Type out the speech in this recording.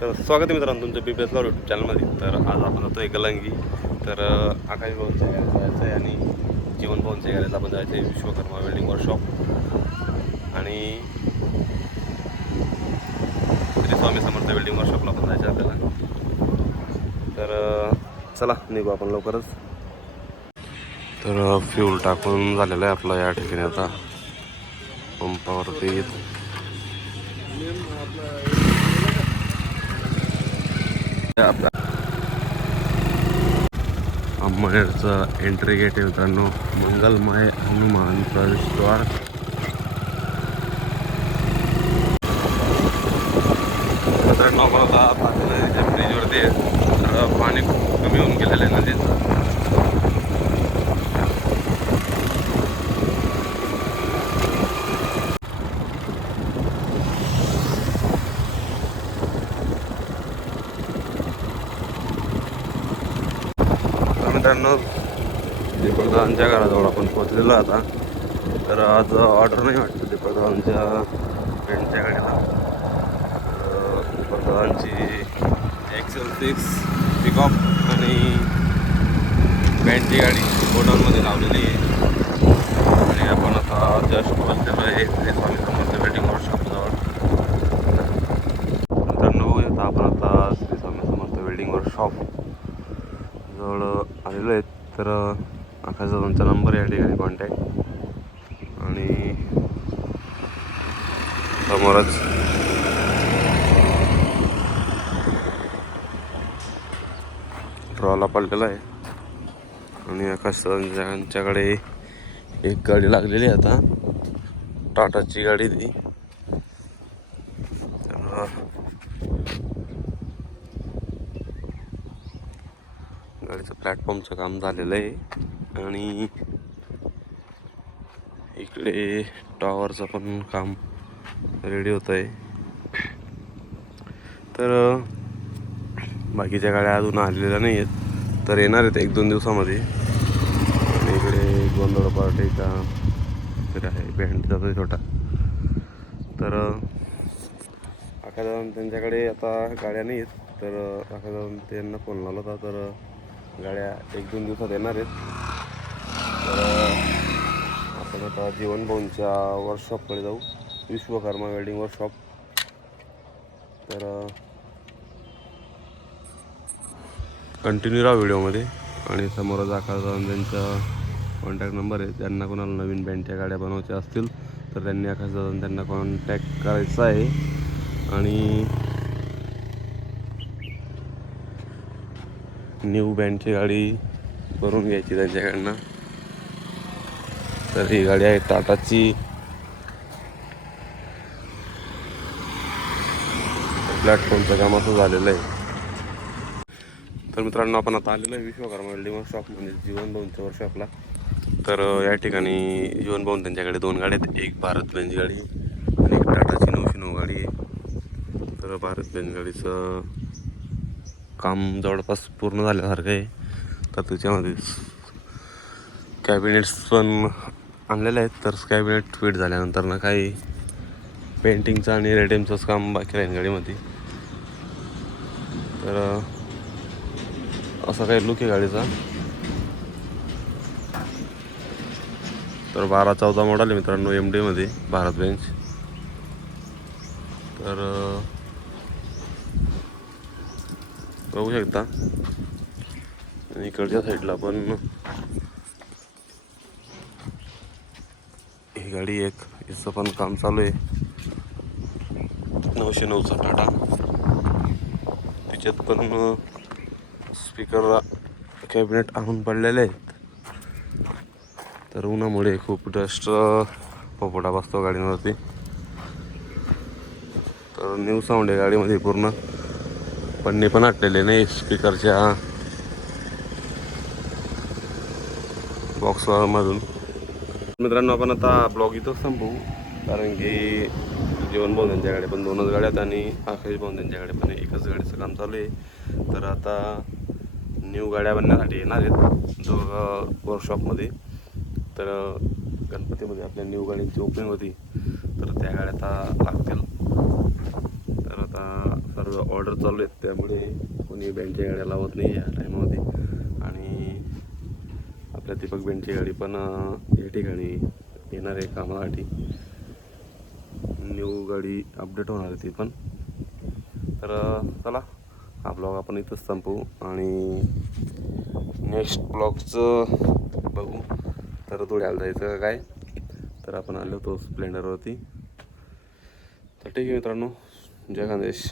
तर स्वागत आहे मित्रांनो तुमच्या BPS लॉर यूट्यूब चॅनलमध्ये. तर आज आपण जातो एक गलंगी. तर आकाश भाऊंच्या गाड्यात जायचं आहे आणि जीवन भाऊंच्या गाड्यात आपण जायचं आहे विश्वकर्मा वेल्डिंग वर्कशॉप आणि श्री स्वामी समर्थ वेल्डिंग वर्कशॉपला पण जायचं आपल्याला. तर चला निघू आपण लवकरच. तर फ्यूल टाकून झालेलं आहे आपलं या ठिकाणी आता पंपावरती. अंमळनेरचं एंट्री गेट आहे मित्रांनो, मंगलमय हनुमान प्रवेशद्वार. मित्रांनो आपण आता नदीच्या ब्रिजवरती तर पाणी खूप कमी होऊन गेलेलं आहे नदीचं. मित्रांनो दीपकदादांच्या घराजवळ आपण पोहोचलेलो आता. तर आज ऑर्डर नाही वाटतं दीपकदादांच्या फ्रेंडच्या गाडीला. दीपकदादांची XL6 पिकअप आणि बँडची गाडी गोडाऊनमध्ये लावलेली आहे आणि आपण आता जस्ट पोहोचलेलो आहे श्री स्वामी समर्थ वेल्डिंग वर्कशॉपजवळ. मित्रांनो बघू शकता आपण आता श्री स्वामी समर्थ वेल्डिंग वर्कशॉप जवळ आलेलो आहेत. तर आकाशदादांचा नंबर या ठिकाणी कॉन्टॅक्ट आणि समोरच ड्रॉला पडलेला आहे आणि आकाशदादांच्याकडे एक गाडी लागलेली आहे आता, टाटाची गाडी ती. गाडीचं प्लॅटफॉर्मचं काम झालेलं आहे आणि इकडे टॉवरचं पण काम रेडी होतं आहे. तर बाकीच्या गाड्या अजून आलेल्या नाही आहेत, तर येणार आहेत 1-2 दिवसामध्ये. आणि इकडे गोंधळ पार्टी का तरी आहे, बँडचा तरी छोटा. तर आकाशदादा त्यांच्याकडे आता गाड्या नाही आहेत, तर आकाशदादा त्यांना फोन लावला होता. तर गाड्या 1-2 दिवसात येणार आहेत. तर आपण आता जीवन भाऊंच्या वर्कशॉपकडे जाऊ, विश्वकर्मा वेल्डिंग वर्कशॉप. तर कंटिन्यू राहा व्हिडिओमध्ये. आणि समोरच आकाशदादा त्यांचा कॉन्टॅक्ट नंबर आहे, त्यांना कोणाला नवीन बँडच्या गाड्या बनवायच्या असतील तर त्यांनी आकाशदादा त्यांना कॉन्टॅक्ट करायचा आहे. आणि न्यू बँडची गाडी बनवून घ्यायची त्यांच्याकडनं. तर ही गाडी आहे टाटाची, प्लॅटफॉर्मचं काम असं झालेलं आहे. तर मित्रांनो आपण आता आलेलो आहे विश्वकर्मा वेल्डिंग वर्कशॉप म्हणजे जीवन भाऊंच्या वर्कशॉपला. तर या ठिकाणी जीवन भाऊन त्यांच्याकडे 2 गाड्या आहेत, एक भारत बेंज गाडी आणि एक टाटाची 909 गाडी आहे. तर भारत बेंज गाडीचं काम जवळपास पूर्ण झाल्यासारखं आहे. तर त्याच्यामध्ये कॅबिनेट्स पण आणलेले आहेत. तर कॅबिनेट फिट झाल्यानंतर ना काही पेंटिंगचं आणि रेडियमचंच काम बाकी राहील गाडीमध्ये. तर असा काही लुक आहे गाडीचा. तर 12-14 मॉडेल आहे मित्रांनो MD मध्ये भारत बेंच. तर बघू शकता इकडच्या साईडला पण ही गाडी एक, हिचं पण काम चालू आहे 909चा टाटा. तिच्यात पण स्पीकर कॅबिनेट आणून पडलेले आहेत. तर उन्हामुळे खूप डस्ट पोपटा बसतो गाडीवरती. तर न्यू साऊंड आहे गाडीमध्ये पूर्ण, पन्नी पण हटलेले नाही स्पीकरच्या बॉक्समधून. मित्रांनो आपण आता ब्लॉग इथंच संपवू, कारण की जीवन भाऊ त्यांच्याकडे पण 2च गाड्या आहेत आणि आकाश भाऊ त्यांच्याकडे पण 1च गाडीचं काम चालू आहे. तर आता न्यू गाड्या बनण्यासाठी येणार आहेत दोघं वर्कशॉपमध्ये. तर गणपतीमध्ये आपल्या न्यू गाडीची ओपनिंग होती, तर त्या गाड्या आता लागतील. तर आता सर्व ऑर्डर चालू आहेत, त्यामुळे कोणी बँडच्या गाड्या लावत नाही या टायमामध्ये. आणि आपल्या दीपक बँडची गाडी पण या ठिकाणी येणार आहे कामासाठी. न्यू गाडी अपडेट होणार आहे ती पण. तर चला हा ब्लॉग आपण इथंच संपवू आणि नेक्स्ट ब्लॉगचं बघू. तर धुळ्याला जायचं काय, तर आपण आलो होतो स्प्लेंडरवरती. तर ठीक आहे मित्रांनो, जय खानदेश.